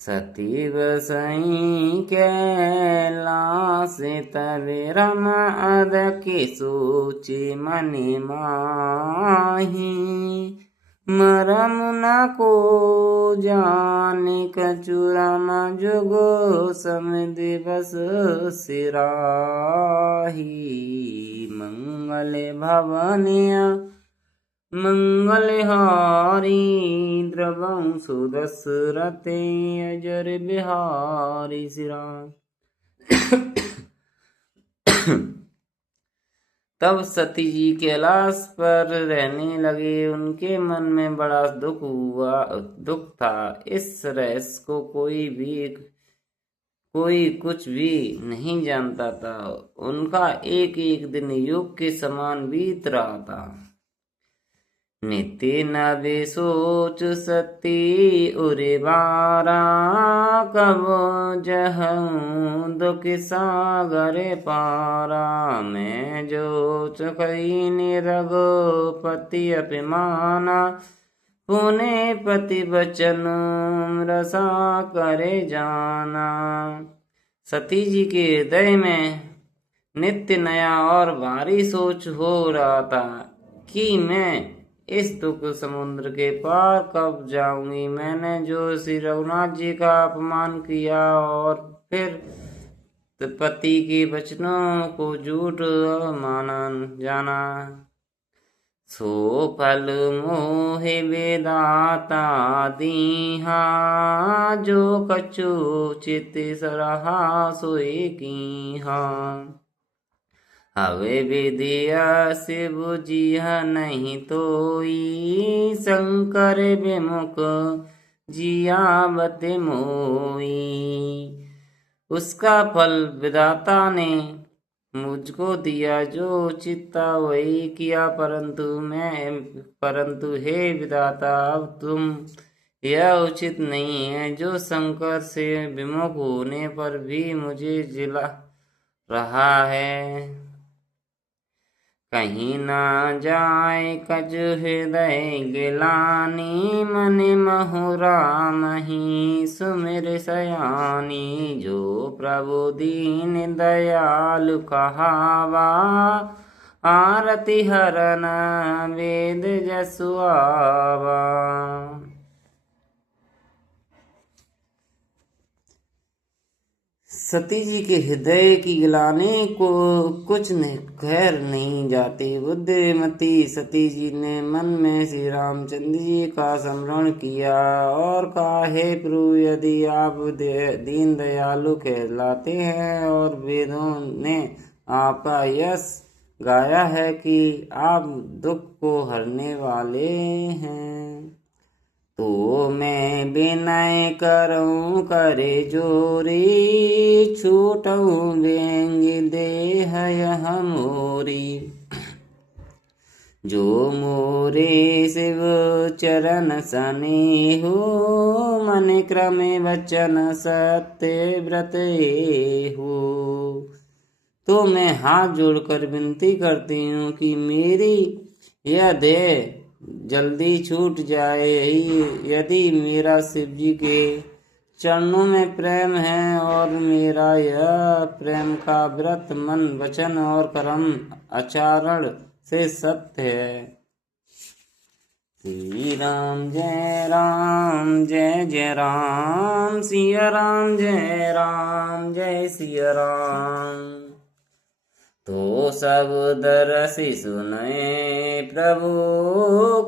सती बसई कैलास तबे रम अद के सोचे मनि माही। मरम न को जाने कचुरम जुगो सम दिवस सिराही। मंगल भवनिया मंगलहारी द्रवं सुदशरथे अजर बिहारी श्री राम। तब सती जी कैलाश पर रहने लगे। उनके मन में बड़ा दुख था। इस रहस्य को कोई कुछ भी नहीं जानता था। उनका एक एक दिन युग के समान बीत रहा था। नित्य नवे सोच सती उरे बारा, कब जहूं दुख सागर पारा। मैं जो चकई रघुपति अभिमाना, पुने पति वचन रसा करे जाना। सती जी के हृदय में नित्य नया और भारी सोच हो रहा था कि मैं इस दुख समुद्र के पार कब जाऊंगी। मैंने जो श्री रघुनाथ जी का अपमान किया और फिर पति के वचनों को झूठ माना जाना, सो फल मोहे वेदाता दीहा। जो कछु चित सरहा सोए कीहा। हवे विधिया शिव जिया नहीं तोई, शंकर विमुख जियावत मोई। उसका फल विधाता ने मुझको दिया, जो चित्ता वही किया। परंतु हे विधाता, अब तुम यह उचित नहीं है। जो शंकर से विमुख होने पर भी मुझे जिला रहा है। कहीं ना जाए कज हृदय गिलानी, मन महुरा मही सुमिर सयानी। जो प्रभु दीन दयालु कहावा, आरती हरन वेद जसु आवा। सती जी के हृदय की गिलाने को कुछ खैर नहीं जाती। बुद्धिमती सती जी ने मन में श्री रामचंद्र जी का स्मरण किया और कहा, हे प्रभु, यदि आप दीन दयालु कहलाते हैं और वेदों ने आपका यश गाया है कि आप दुख को हरने वाले हैं, तो मैं विनय करूं करे जोरी। छूटूं व्यंग देह यह मोरी। जो मोरे शिव चरण सनेहु, मन क्रमे वचन सत्य व्रत हो। तो मैं हाथ जोड़कर विनती करती हूँ कि मेरी यह देह जल्दी छूट जाए। यदि मेरा शिव जी के चरणों में प्रेम है और मेरा यह प्रेम का व्रत मन वचन और कर्म आचरण से सत्य है। श्री राम जय राम जय जय राम, सिया राम जय सिया राम। तो सब दरसि सुनय प्रभु,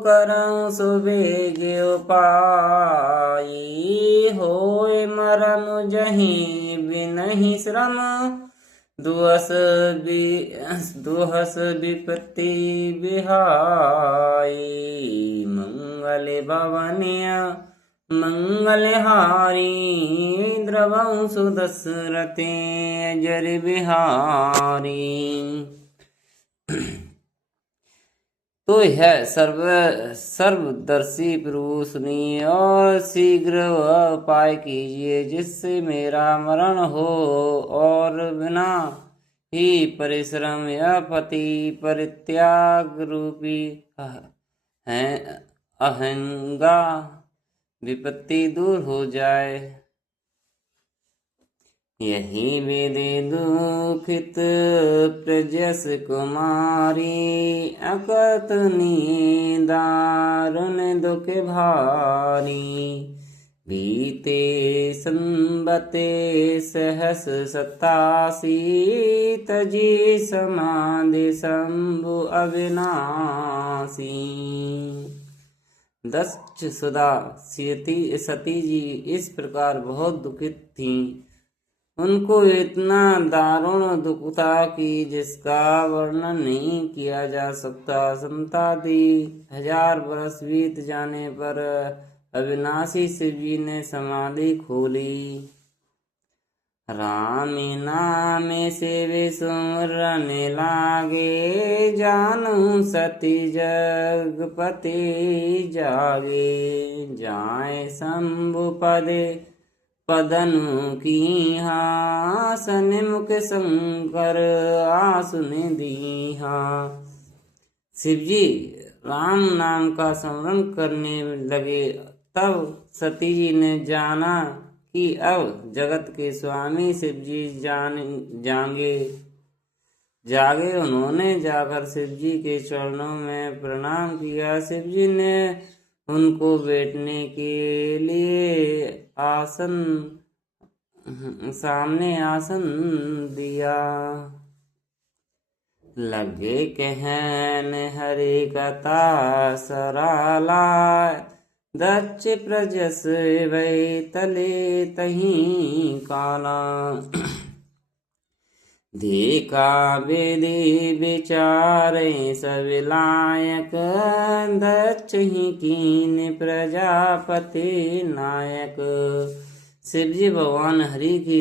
करऊं सुबेग उपाई। होय मरम जहि बिनहि श्रम, दुहस विपत्ति बिहाई। मंगल भवनिया मंगलहारी, द्रवं सुदशरथे अजर बिहारी। तो यह सर्वदर्शी प्रभु सुनिए और शीघ्र वह उपाय कीजिए जिससे मेरा मरण हो और बिना ही परिश्रम यह पति परित्याग रूपी अहंगा विपत्ति दूर हो जाए। यही विधि दुखित प्रजस कुमारी अकथनी दारुण दुख भारी बीते संबते सहस 87 तजी समाधि शंभु अविनाशी। दक्ष सुधा सती जी इस प्रकार बहुत दुखित थीं। उनको इतना दारुण दुख था कि जिसका वर्णन नहीं किया जा सकता। संतादि 1000 वर्ष बीत जाने पर अविनाशी शिव जी ने समाधि खोली। राम नाम से वे सुमरने लागे, जानू सती जगपति जागे। जाए शंभु पदे पदनु की हासन मुख शंकर आसुन दीहा। शिवजी राम नाम का स्मरण करने लगे। तब सती जी ने जाना कि अब जगत के स्वामी शिव जी जागे। उन्होंने जाकर शिव जी के चरणों में प्रणाम किया। शिव जी ने उनको बैठने के लिए सामने आसन दिया। लगे कहन हरि कथा सराला, दक्ष प्रजस वै तले तही काला। देखा विधि विचारे सब लायक, दक्ष ही कीन प्रजापति नायक। शिवजी भगवान हरि की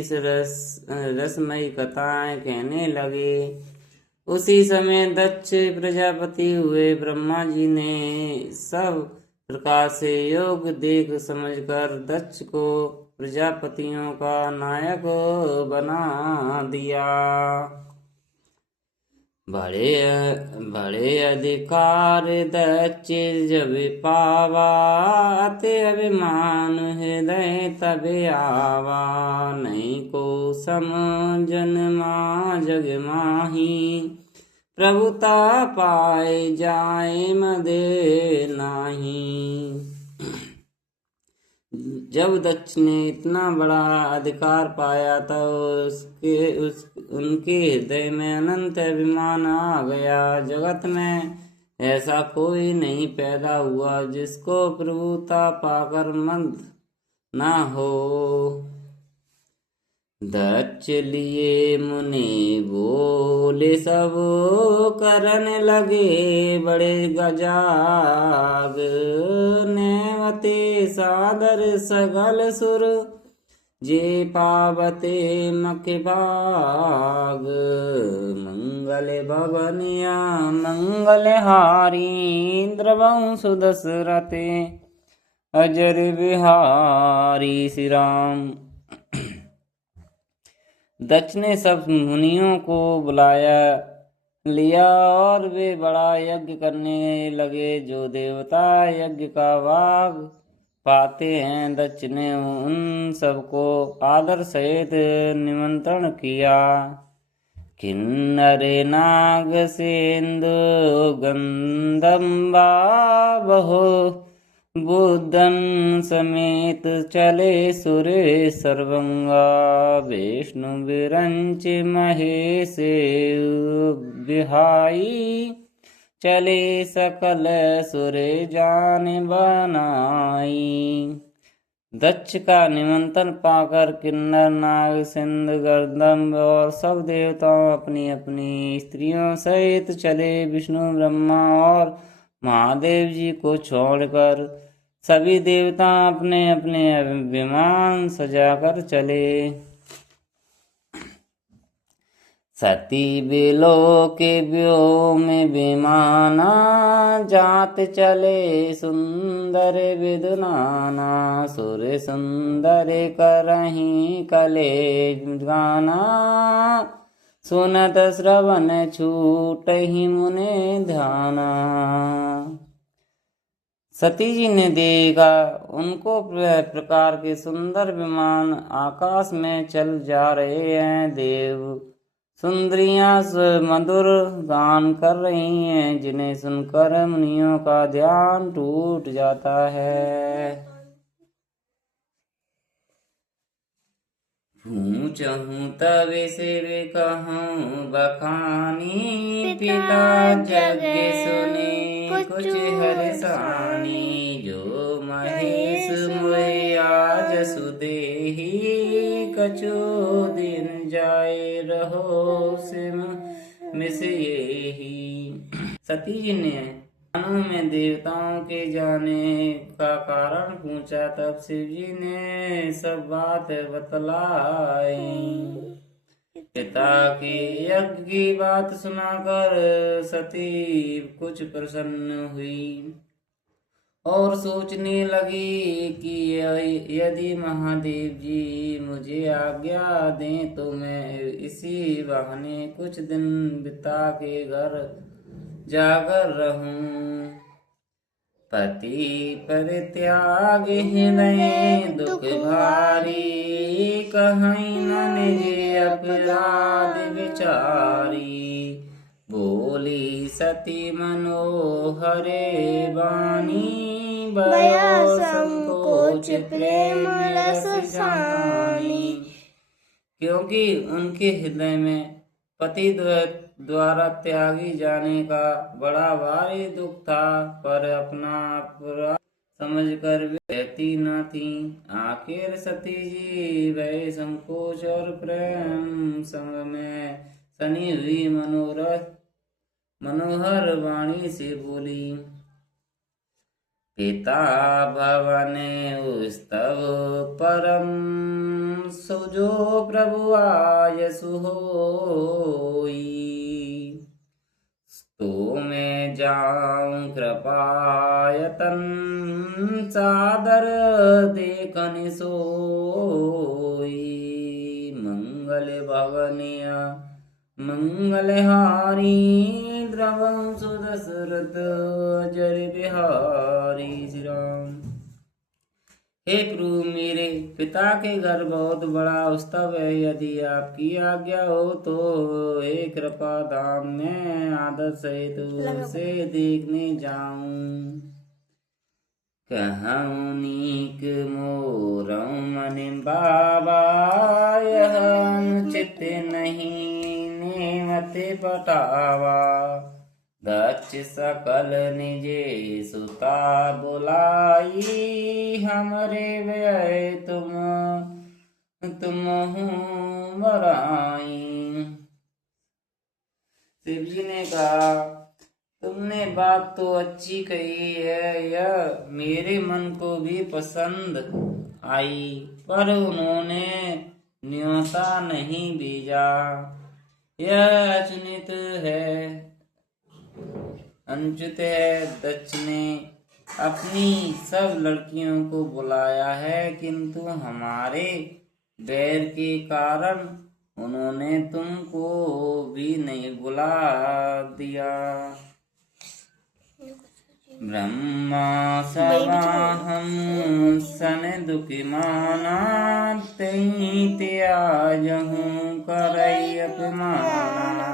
रसमयी कथाएं कहने लगे। उसी समय दक्ष प्रजापति हुए। ब्रह्मा जी ने सब प्रकार से योग देख समझकर दक्ष को प्रजापतियों का नायक बना दिया। बड़े अधिकार दक्ष जब पावा, अति अभिमान हृदय तब आवा। नहीं को समझनमा जग माही, प्रभुता पाए जाए मदे नाही। जब दक्ष ने इतना बड़ा अधिकार पाया तो उनके हृदय में अनंत अभिमान आ गया। जगत में ऐसा कोई नहीं पैदा हुआ जिसको प्रभुता पाकर मद ना हो। दक्ष लिए मुनि बोले सब, करन लगे बड़े गजाग। नेवते सादर सगल सुर, जे पावते मख भाग। मंगल भवनिया मंगल हारी, द्रवं सुदशरथे अजर बिहारी। श्री राम। दक्ष ने सब मुनियों को बुलाया लिया और वे बड़ा यज्ञ करने लगे। जो देवता यज्ञ का भाग पाते हैं, दक्ष ने उन सबको आदर सहित निमंत्रण किया। किन्नर नाग सेंदु गंधम्बा बहु, बुद्धन समेत चले सुरे सर्वंगा। विष्णु विरंच महेश बिहाई, चले सकल सुरे जान बनाई। दक्ष का निमंत्रण पाकर किन्नर नाग सिंध गर्दम्ब और सब देवताओं अपनी अपनी स्त्रियों सहित चले। विष्णु ब्रह्मा और महादेव जी को छोड़कर सभी देवता अपने अपने विमान सजाकर चले। सती बिलो के व्योम विमाना, जात चले सुंदर विदुनाना। सुर सुंदर करहीं कले गाना, सुनत श्रवण छूट ही मुने ध्याना। सती जी ने देखा उनको प्रकार के सुंदर विमान आकाश में चल जा रहे हैं। देव सुंदरियां मधुर गान कर रही हैं, जिन्हें सुनकर मुनियों का ध्यान टूट जाता है। पूछहूँ तब से वे कहूँ बखानी, पिता जग सुने कुछ हरसानी। जो महेश मोए आज सुदेही, कछु दिन जाए रहो सिम मिस यही। सती जी ने कानों में देवताओं के जाने का कारण पूछा। तब शिव जी ने सब बात बतलाई। पिता के यज्ञ की बात सुनाकर सती कुछ प्रसन्न हुई और सोचने लगी कि यदि महादेव जी मुझे आज्ञा दें तो मैं इसी बहाने कुछ दिन पिता के घर जाकर रहूं। पति परित्याग हृदय दुख भारी, कहीं न निज अपराध विचारी। बोली सती मनोहरे वाणी, भयो संकोच प्रेम रस जानी। क्योंकि उनके हृदय में पति द्वारा त्यागी जाने का बड़ा भारी दुख था, पर अपना अपराध समझकर वे रहती न थी। आखिर सती जी भय संकोच और प्रेम संग में सनी हुई मनोहर वाणी से बोली। पिता भवन स्तव परम, सुजो प्रभु आयसु होई। तो मैं जाऊं कृपायतन, सादर देखन सोई। मंगल भवनिया मंगलहारी, द्रवं सुदशरथ जर बिहारी। श्री राम। हे प्रभु, मेरे पिता के घर बहुत बड़ा उत्सव है। यदि आपकी आज्ञा हो तो हे कृपा धाम में आदर सहित उसे देखने जाऊं। कहूँ नीक मोरऊ मन बाबा, यह अनुचित नहीं नेमत पटावा। दक्ष सकल निजे सुता बुलाई, हमरे व्यय तुम मराई। शिव जी ने कहा, तुमने बात तो अच्छी कही है, यह मेरे मन को भी पसंद आई, पर उन्होंने न्योता नहीं भेजा। यह अनुचित है। दक्ष ने अपनी सब लड़कियों को बुलाया है, किंतु हमारे बैर के कारण उन्होंने तुमको भी नहीं बुला दिया। ब्रह्मा सवाहम सन दुखी माना, त्याजहूँ करई अपमाना।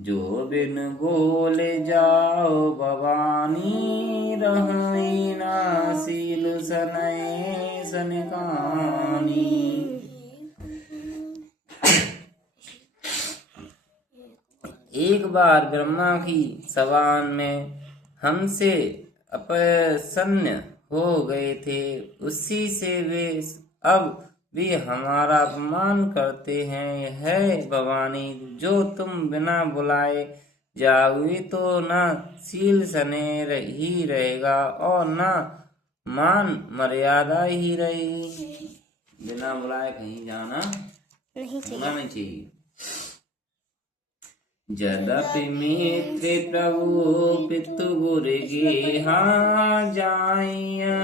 जो बिन बोले जाओ भवानी, रही ना सील सनय सनकानी। एक बार ब्रह्मा की सवान में हमसे अप्रसन्न हो गए थे, उसी से वे अब भी हमारा अपमान करते हैं। है भवानी, जो तुम बिना बुलाए जाओगी तो न सील सने ही रहेगा और न मान मर्यादा ही रहेगी। बिना बुलाए कहीं जाना नहीं चाहिए। यद्यपि मित्र प्रभु पितु गुर गेहा, जाइया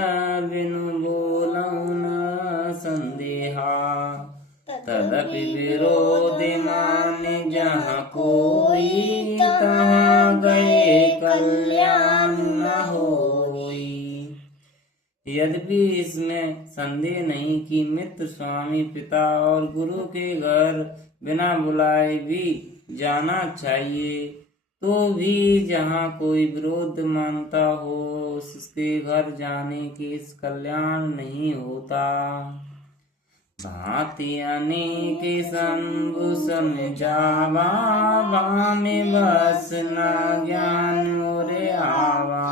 बिनु बोलऊ न संदेहा। तदपि विरोध माने जहाँ कोई, तहाँ गए कल्याण न होई। यद्यपि इसमें संदेह नहीं कि मित्र, स्वामी, पिता और गुरु के घर बिना बुलाए भी जाना चाहिए, तो भी जहाँ कोई विरोध मानता हो उसके घर जाने के कल्याण नहीं होता। भांति अनेक शंभु सम जावा, भामे बस न ज्ञान ओरे आवा।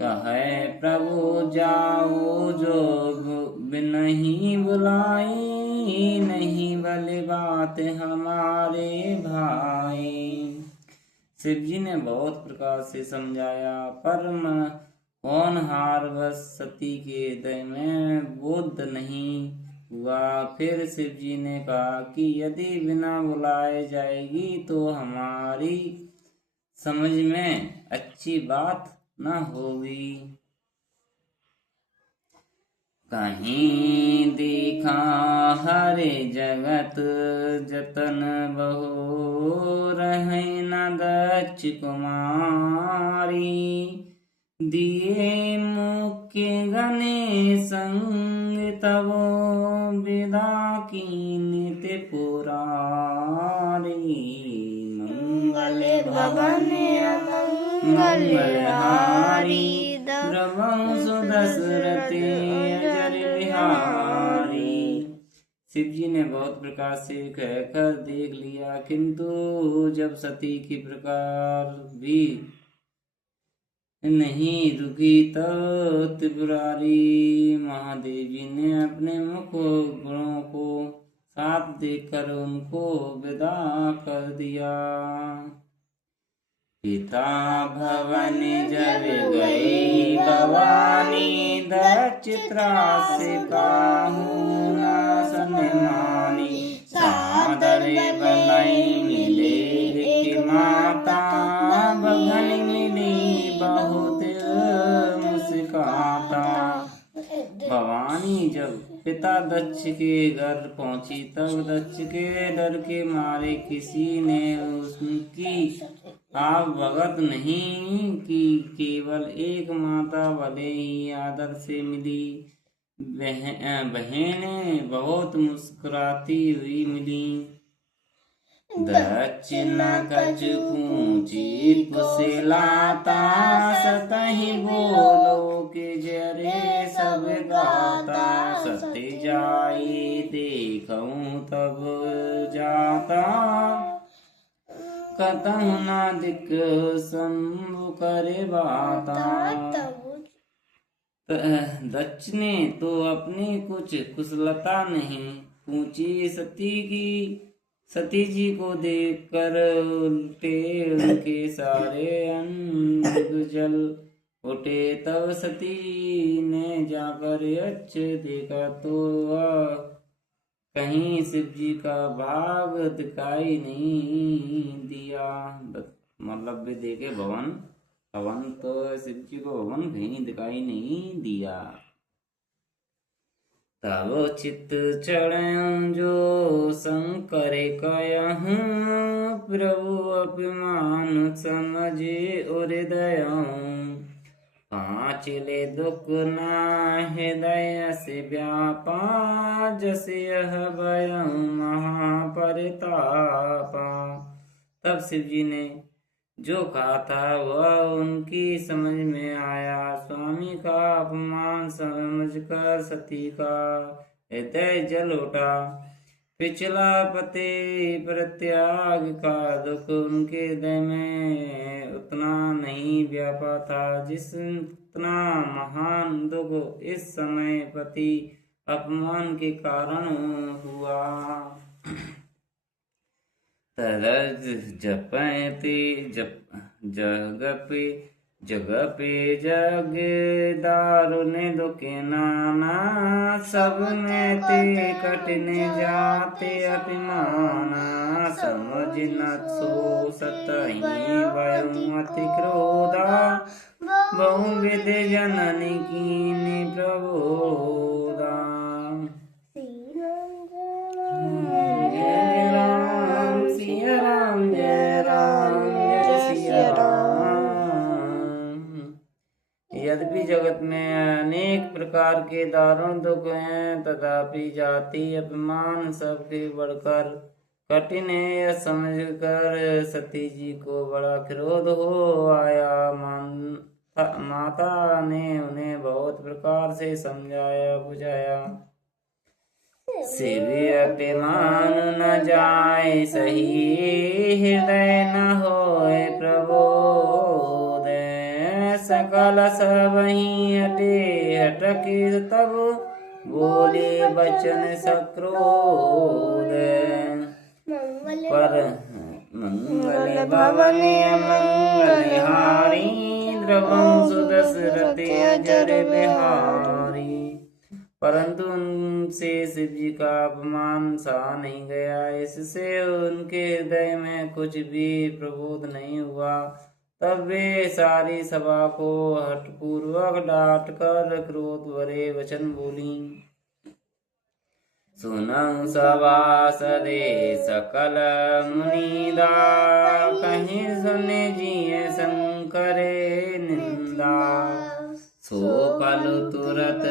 कहे प्रभु जाओ जो बिनहि बुलाई, नहीं भले बात हमारे भाई। शिव जी ने बहुत प्रकार से समझाया, पर होनहार बस सती के हृदय में बोध नहीं हुआ। फिर शिव जी ने कहा कि यदि बिना बुलाए जाएगी तो हमारी समझ में अच्छी बात न होगी। कहीं देखा हरे जगत जतन बहु, रहे न दक्ष कुमारी। दिए मुख्य गणे संग तबो, विदा की नित्य पुरारी। मंगल भवन मंगलहारी, द्रवंसु दशरथे अजर बिहारी। शिव जी ने बहुत प्रकार से कहकर देख लिया, किंतु जब सती की प्रकार भी नहीं रुकी तब त्रिपुरारी महादेवी ने अपने मुख गुणों को साथ देखकर उनको विदा कर दिया। पिता भवन जब गई भवानी, दक्ष त्रास काहू न सनमानी। सादर बनाई मिले कि माता, बगन मिली बहुत मुस्काता। भवानी जब पिता दक्ष के घर पहुंची तब दक्ष के डर के मारे किसी ने उसकी आप भगत नहीं कि केवल एक माता भले ही आदर से मिली। बहनें बहुत मुस्कुराती हुई मिली। दक्षिण कछ पूछी कुशलाता, सतहि बोलो के जरे सब गाता। सत्य जाई देखूं तब जाता, कतहु न दिक शंभु करे बाता। दक्ष ने तो अपनी कुछ कुशलता नहीं पूछी, सती जी को देखकर उल्टे उनके सारे अंग जल उठे। तब सती ने जाकर यक्ष देखा तो वह कहीं शिव जी का भाग दिखाई नहीं दिया। मतलब भी देखे भवन तो शिव जी को भवन कहीं दिखाई नहीं दिया। तब चित्त चढ़ जो शंकर कहूँ, प्रभु अभिमान समझे हृदय। पांचले दुख ना हृदय से व्यापा, जस यह भय महापरितापा। तब शिव जी ने जो कहा था वह उनकी समझ में आया। स्वामी का अपमान समझकर सती का हृदय जल उठा। पिछला पति परित्याग का दुख उनके हृदय में उतना नहीं व्यापा था जितना महान दुख इस समय पति अपमान के कारण हुआ। तरज जपते जगपे जग दारुण दुखे नाना, सब में ते कटने जाते अभिमाना। समझ न सो सतही वयं अति क्रोधा, बहुविध जननी कीन्हि प्रबोधा। यद्यपि जगत में अनेक के दारुण दुख हैं, तथापि जाति अपमान सबके बढ़कर कठिन है। यह समझकर सती जी को बड़ा क्रोध हो आया। माता ने उन्हें बहुत प्रकार से समझाया बुझाया। शिव अभिमान न जाए सही, हृदय न होए प्रबोध। सकल सबहि हटे हटके तब बोले वचन सक्रोध। पर मंगल भवन मंगलहारी, द्रवं सुदशरथ अजर बिहारी। परंतु उनसे शिव जी का अपमान सहा नहीं गया। इससे उनके हृदय में कुछ भी प्रबोध नहीं हुआ। तब वे सारी सभा को हठपूर्वक डांट कर क्रोध भरे वचन बोली। सुनौ सभासदे सकल मुनीदा, कहीं सुने जिये शंकरे निंदा। सो कल तुरत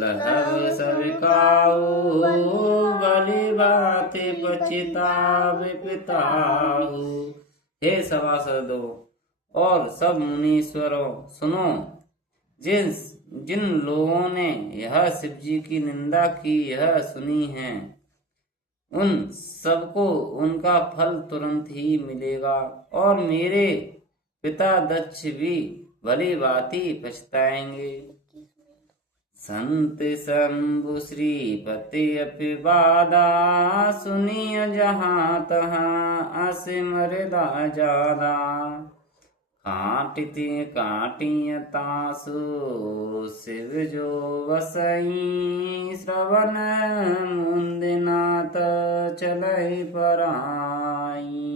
लहब सब काऊ, भली बात पछतावे पिताहु। हे सभासदों और सब मुनीश्वरों, सुनो। जिन लोगों ने यह शिव जी की निंदा की यह सुनी है, उन सबको उनका फल तुरंत ही मिलेगा। और मेरे पिता दक्ष भी भली भांति पछताएंगे। संत शंभु श्रीपति अपिवादा, सुनिय जहाँ तहाँ अस मर्यादा ज्यादा। काटिय तासु शिव जो वसई, श्रवण मुंदिनाथ चलई पराई।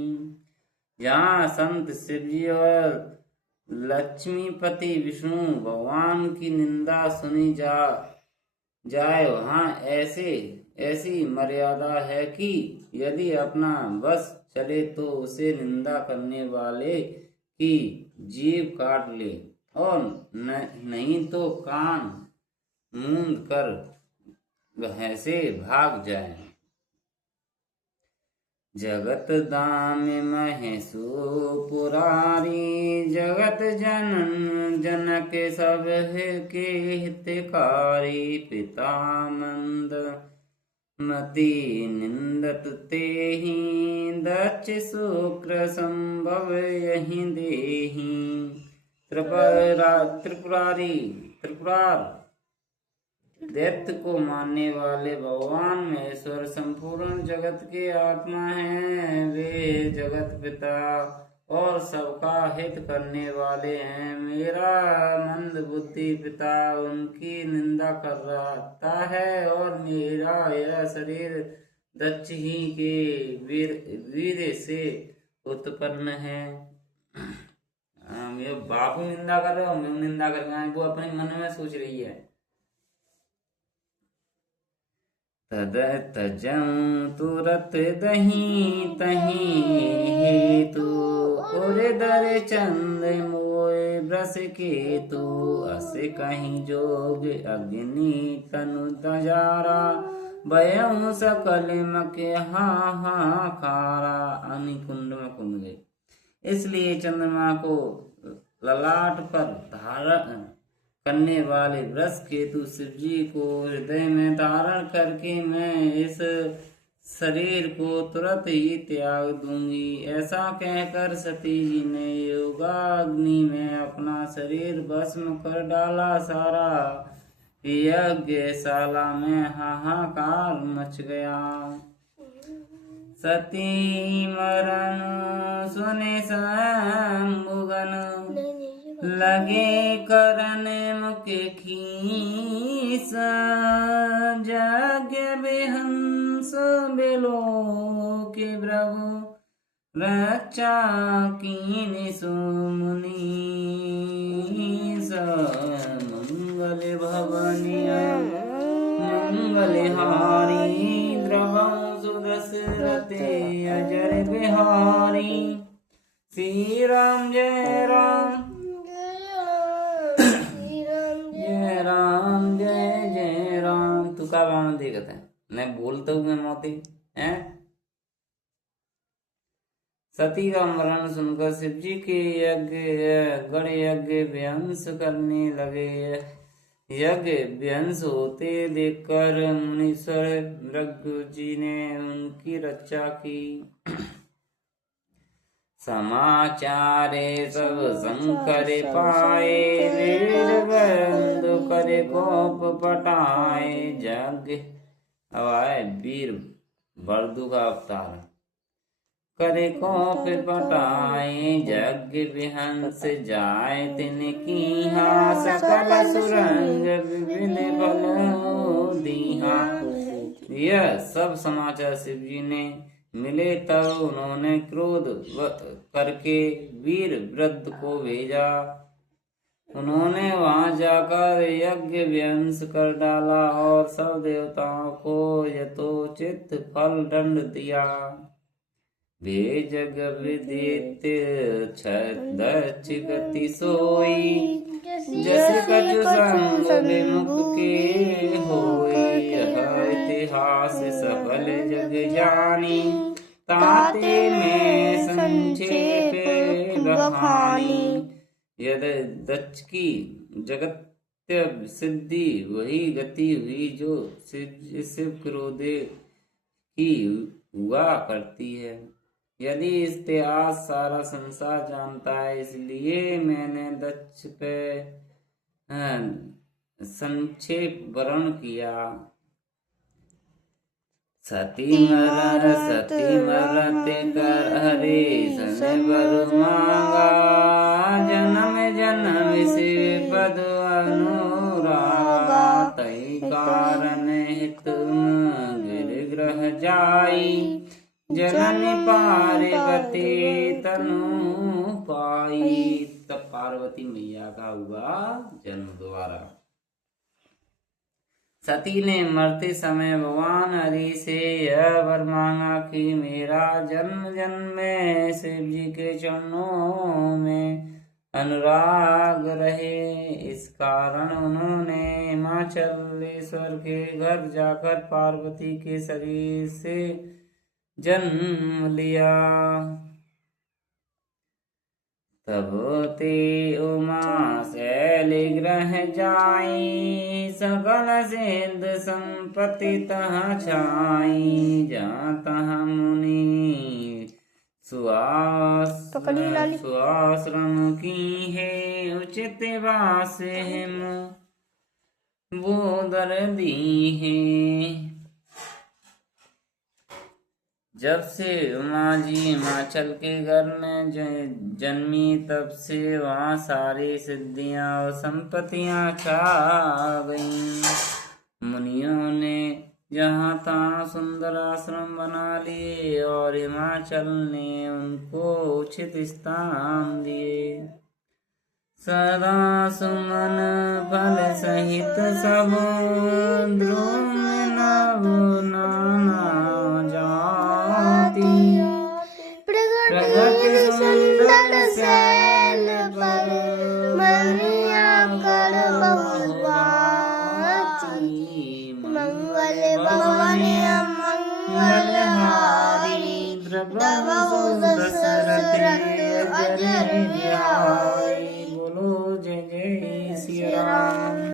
यहाँ संत शिवजी और लक्ष्मीपति विष्णु भगवान की निंदा सुनी जाए, वहाँ ऐसी मर्यादा है कि यदि अपना बस चले तो उसे निंदा करने वाले की जीभ काट ले, और नहीं तो कान मूंद कर वह से भाग जाए। जगत दाम महेशु पुरारी, जगत जनन जनक सब के हितकारी। पिता मंद मति निंदत तेहि, दक्ष शुक्र संभव यही देहि। त्रिपुरार दैत्य को मानने वाले भगवान महेश्वर संपूर्ण जगत के आत्मा हैं। वे जगत पिता और सबका हित करने वाले हैं। मेरा मंद बुद्धि पिता उनकी निंदा कर रहा है, और मेरा यह शरीर दक्ष ही के वीर से उत्पन्न है। ये बापू निंदा कर रहे हो, मैं निंदा कर रहा हूं, वो अपने मन में सोच रही है। तजं तुरत दही तही हेतु, उरे दर चंद मोय ब्रस केतु। अस कहीं जोग अग्नि तनु तजारा, भयं सकल मके हाहाकारा। अनिकुंड में कुंड गए। इसलिए चंद्रमा को ललाट पर धारण करने वाले वृष केतु शिव जी को हृदय में धारण करके मैं इस शरीर को तुरंत ही त्याग दूंगी। ऐसा कहकर सती जी ने योगाग्नि में अपना शरीर भस्म कर डाला। सारा यज्ञशाला में हाहाकार मच गया। सती मरण सुने शंभुगन, लगे करन मुके खीस। यज्ञ बेहंस बेलो के प्रभु, रक्षा कीन सुमुनीस। मंगल भवनिय मंगलहारी, द्रवं सुदशरथ अजर बिहारी। श्री राम जय राम, जय राम जय मैं बोलता हूँ मैं मोती हैं। सती का मरण सुनकर शिव जी के गण यज्ञ विध्वंस करने लगे। यज्ञ विध्वंस होते देखकर मुनीश्वर भृगु जी ने उनकी रक्षा की। समाचारे सब शंकर पाए, वीर बंधु करे कोप पटाए। जग अब आए वीर बरदू का अवतार। करे कोप पटाए यज्ञ विहंस जाए तिनकी सकल सुरंग विविध फल दीहा। यह सब समाचार शिव जी ने मिले तब उन्होंने क्रोध करके वीर वृद्ध को भेजा। उन्होंने वहां जाकर यज्ञ विध्वंस कर डाला और सब देवताओं को यथोचित फल दंड दिया। वे जग विदित दक्ष गति सोई, जस कछु संग विमुख के होई। इतिहास सफल जग जानी, ताते में संक्षेप बखानी। यदि दक्ष की जगत्य सिद्धि वही गति हुई जो शिव क्रोधे की हुआ करती है। यदि इतिहास सारा संसार जानता है, इसलिए मैंने दक्ष पे संक्षेप वर्ण किया। सती मरत कर हरे सन बर मांगा, जन्म जन्म से पद अनुरागा। तई कारण हित गिरग्रह जाई, जननी पार्वती तनु पाई। तब पार्वती मैया का हुआ जन्म द्वारा। सती ने मरते समय भगवान हरि से यह वर मांगा कि मेरा जन्म जन्म में शिव जी के चरणों में अनुराग रहे। इस कारण उन्होंने हिमाचलेश्वर के घर जाकर पार्वती के शरीर से जन्म लिया। तब ते उमा शैलग्रह जाई, सकल सिद्ध संपत्ति तहाँ छाई। जहाँ तहाँ मुनि सुआश्रम की है, उचित वास हिम बोदर दी है। जब से उमा जी हिमाचल के घर में जन्मी, तब से वहाँ सारी सिद्धियां और संपत्तियां छा गईं। मुनियों ने जहाँ तहाँ सुंदर आश्रम बना लिए और हिमाचल ने उनको उचित स्थान दिए। सदा सुमन फल सहित सब द्रुम नभ नाना जाति। प्रगट सुंदर सैल पर मनिया कर बहु बाती। मंगल